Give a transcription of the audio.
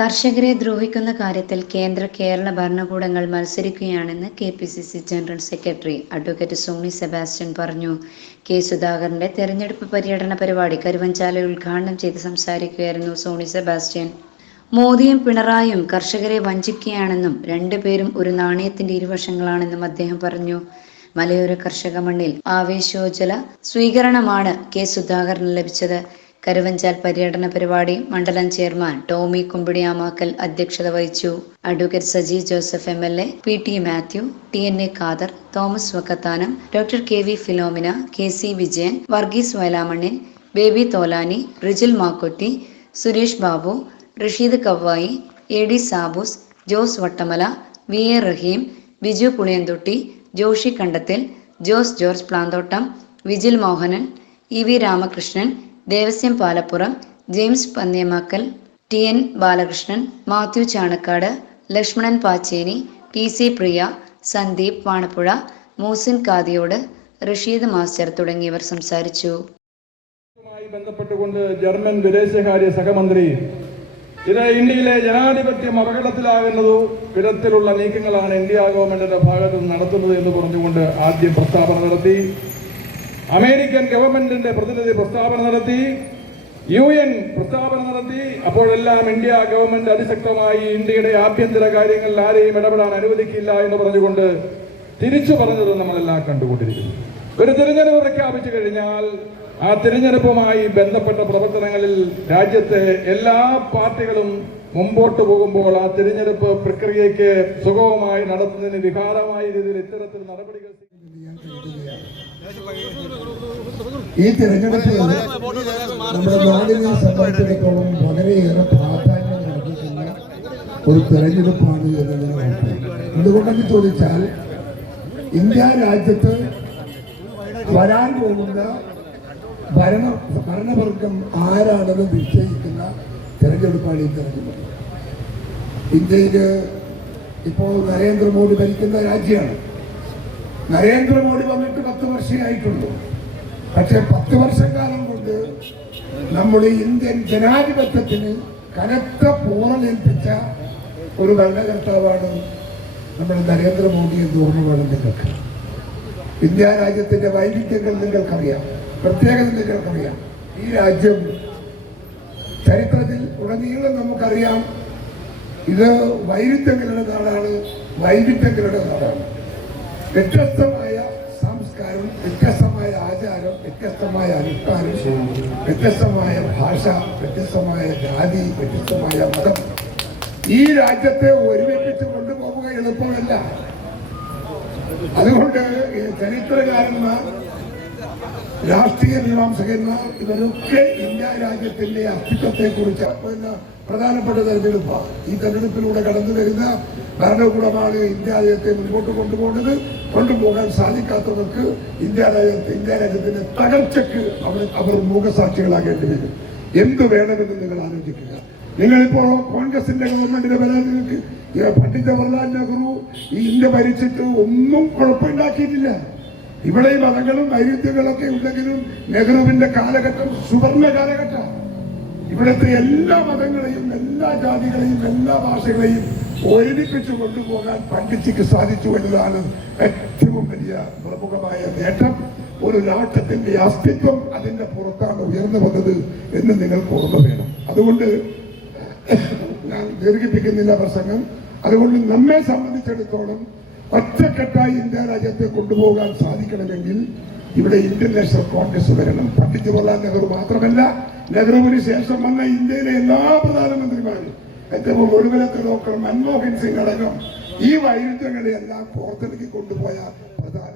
കർഷകരെ ദ്രോഹിക്കുന്ന കാര്യത്തിൽ കേന്ദ്ര കേരള ഭരണകൂടങ്ങൾ മത്സരിക്കുകയാണെന്ന് K P C C general secretary advocate Sony Sebastian പറഞ്ഞു. കെ സുധാകരന്റെ തെരഞ്ഞെടുപ്പ് പര്യടന പരിപാടി കരുവഞ്ചാലയിൽ ഉദ്ഘാടനം ചെയ്ത് സംസാരിക്കുകയായിരുന്നു സോണി സെബാസ്റ്റ്യൻ. മോദിയും പിണറായും കർഷകരെ വഞ്ചിക്കുകയാണെന്നും രണ്ടുപേരും ഒരു നാണയത്തിന്റെ ഇരുവശങ്ങളാണെന്നും അദ്ദേഹം പറഞ്ഞു. മലയോര കർഷക മണ്ണിൽ ആവേശോജ്വല സ്വീകരണമാണ് കെ സുധാകരന് ലഭിച്ചത്. കരുവഞ്ചാൽ പര്യടന പരിപാടി മണ്ഡലം ചെയർമാൻ ടോമി കുമ്പിടിയാമാക്കൽ അധ്യക്ഷത വഹിച്ചു. Advocate Saji Joseph M L A P T Mathew T N A Khader Thomas Vakkathanam doctor K V Philomina K C Vijayan Varghese Vayalamannil Baby Tholani Rijil Makkutty Suresh Babu Rasheed Kavvayi A D Saboos Jose Vattamala V A Raheem Biju Puliyanthotty Joshy Kandathil Jose George Planthottam Vijil Mohanan E V Ramakrishnan Devasyam Palappuram James Panniyamakkal T N Balakrishnan Mathew Chanakkad Lakshmanan Pacheni P C Priya Sandeep Vanappuzha Moosin Kathiyode Rasheed master തുടങ്ങിയവർ സംസാരിച്ചു. ബന്ധപ്പെട്ടുകൊണ്ട് German വിദേശകാര്യ സഹമന്ത്രി ഇത് ഇന്ത്യയിലെ ജനാധിപത്യം അപകടത്തിലാകുന്നതു വിധത്തിലുള്ള നീക്കങ്ങളാണ് India ഗവൺമെന്റിന്റെ ഭാഗത്ത് നടത്തുന്നത് എന്ന് പറഞ്ഞുകൊണ്ട് ആദ്യം പ്രസ്താവന നടത്തി. അമേരിക്കൻ ഗവൺമെന്റിന്റെ പ്രതിനിധി പ്രസ്താവന നടത്തി യു എൻ പ്രസ്താവന നടത്തി അപ്പോഴെല്ലാം ഇന്ത്യ ഗവൺമെന്റ് അതിശക്തമായി ഇന്ത്യയുടെ ആഭ്യന്തര കാര്യങ്ങളിൽ ആരെയും ഇടപെടാൻ അനുവദിക്കില്ല എന്ന് പറഞ്ഞുകൊണ്ട് തിരിച്ചു പറഞ്ഞത് നമ്മളെല്ലാം കണ്ടുകൊണ്ടിരിക്കുന്നു. ഒരു തിരഞ്ഞെടുപ്പ് പ്രഖ്യാപിച്ചു കഴിഞ്ഞാൽ ആ തിരഞ്ഞെടുപ്പുമായി ബന്ധപ്പെട്ട പ്രവർത്തനങ്ങളിൽ രാജ്യത്തെ എല്ലാ പാർട്ടികളും മുമ്പോട്ട് പോകുമ്പോൾ ആ തിരഞ്ഞെടുപ്പ് പ്രക്രിയയ്ക്ക് സുഗമമായി നടത്തുന്നതിന് വികാരമായ രീതിയിൽ ഇത്തരത്തിൽ നടപടികൾ ഈ തിരഞ്ഞെടുപ്പ് നമ്മുടെ നാടിനെ സംബന്ധിച്ചിടത്തോളം വളരെയേറെ പ്രാധാന്യം നൽകിക്കുന്ന ഒരു തിരഞ്ഞെടുപ്പാണ് എന്നതിന് എന്തുകൊണ്ടെന്ന് ചോദിച്ചാൽ ഇന്ത്യ രാജ്യത്ത് വരാൻ പോകുന്ന ഭരണ ഭരണവർഗം ആരാണെന്ന് നിശ്ചയിക്കുന്ന തിരഞ്ഞെടുപ്പാണ് ഈ തിരഞ്ഞെടുപ്പ്. ഇന്ത്യയിൽ ഇപ്പോൾ നരേന്ദ്രമോദി ഭരിക്കുന്ന രാജ്യമാണ്. നരേന്ദ്രമോദി വന്നിട്ട് പത്ത് വർഷമേ ആയിട്ടുള്ളൂ. പക്ഷെ പത്ത് കാലം കൊണ്ട് നമ്മുടെ ഇന്ത്യൻ ജനാധിപത്യത്തിന് കനത്ത പൂർണമേൽപ്പിച്ച ഒരു ഭരണകർത്താവാണ് നമ്മുടെ നരേന്ദ്രമോദി എന്ന് ഓർമ്മ വേണം നിങ്ങൾക്ക്. ഇന്ത്യ രാജ്യത്തിന്റെ വൈവിധ്യങ്ങൾ നിങ്ങൾക്കറിയാം. പ്രത്യേകത നിങ്ങൾക്കറിയാം. ഈ രാജ്യം ചരിത്രത്തിൽ ഉടനീളം നമുക്കറിയാം. ഇത് വൈരുദ്ധ്യങ്ങളുടെ നാടാണ് വൈവിധ്യങ്ങളുടെ നാടാണ് വ്യത്യസ്തമായ വ്യത്യസ്തമായ അനുഷ്ഠാനം വ്യത്യസ്തമായ ഭാഷ വ്യത്യസ്തമായ ജാതി വ്യത്യസ്തമായ മതം. ഈ രാജ്യത്തെ ഒരുമിപ്പിച്ച് കൊണ്ടുപോവുക എളുപ്പമല്ല. അതുകൊണ്ട് ചരിത്രകാരന്മാർ രാഷ്ട്രീയ മീമാംസകന്മാർ ഇവരൊക്കെ ഇന്ത്യ രാജ്യത്തിന്റെ അസ്തിത്വത്തെ കുറിച്ച് പ്രധാനപ്പെട്ട തെരഞ്ഞെടുപ്പാണ് ഈ തെരഞ്ഞെടുപ്പിലൂടെ കടന്നു വരുന്ന ഭരണകൂടമാണ് ഇന്ത്യ രാജ്യത്തെ മുൻപോട്ട് കൊണ്ടുപോകുന്നത്. കൊണ്ടുപോകാൻ സാധിക്കാത്തവർക്ക് ഇന്ത്യ രാജ്യത്തെ ഇന്ത്യ രാജ്യത്തിന്റെ തകർച്ചയ്ക്ക് അവർ അവർ മൂകസാക്ഷികളാകേണ്ടി വരും. എന്ത് വേണമെന്ന് നിങ്ങൾ ആലോചിക്കുക. നിങ്ങളിപ്പോ കോൺഗ്രസിന്റെ ഗവൺമെന്റിന്റെ പരാതികൾക്ക് പണ്ഡിത് ജവഹർലാൽ നെഹ്റു ഇന്ത്യ ഭരിച്ചിട്ട് ഒന്നും കുഴപ്പമുണ്ടാക്കിയിട്ടില്ല. ഇവിടെ ഈ മതങ്ങളും വൈരുദ്ധ്യങ്ങളൊക്കെ ഉണ്ടെങ്കിലും നെഹ്റുവിന്റെ കാലഘട്ടം സുവർണ കാലഘട്ടം ഇവിടുത്തെ എല്ലാ മതങ്ങളെയും എല്ലാ ജാതികളെയും എല്ലാ ഭാഷകളെയും ഒരുമിപ്പിച്ചു കൊണ്ടുപോകാൻ പണ്ഡിറ്റിക്ക് സാധിച്ചു എന്നതാണ് ഏറ്റവും വലിയ പ്രമുഖമായ നേട്ടം. ഒരു രാഷ്ട്രത്തിന്റെ അസ്തിത്വം അതിന്റെ പുറത്താണ് ഉയർന്നു വന്നത് എന്ന് നിങ്ങൾക്ക് ഓർമ്മ വേണം. അതുകൊണ്ട് ഞാൻ ദീർഘിപ്പിക്കുന്നില്ല പ്രസംഗം. അതുകൊണ്ട് നമ്മെ സംബന്ധിച്ചിടത്തോളം ഒറ്റക്കെട്ടായി ഇന്ത്യ രാജ്യത്തെ കൊണ്ടുപോകാൻ സാധിക്കണമെങ്കിൽ ഇവിടെ ഇന്ത്യൻ നാഷണൽ കോൺഗ്രസ് വരണം. പണ്ഡിറ്റ് ജവഹർലാൽ നെഹ്റു മാത്രമല്ല നെഹ്റുവിന് ശേഷം വന്ന ഇന്ത്യയിലെ എല്ലാ പ്രധാനമന്ത്രിമാരും ഏറ്റവും ഒടുവിലത്തെ ഡോക്ടർ മൻമോഹൻ സിംഗ് അടക്കം ഈ വൈരുദ്ധ്യങ്ങളെല്ലാം പുറത്തിറക്കി കൊണ്ടുപോയ പ്രധാന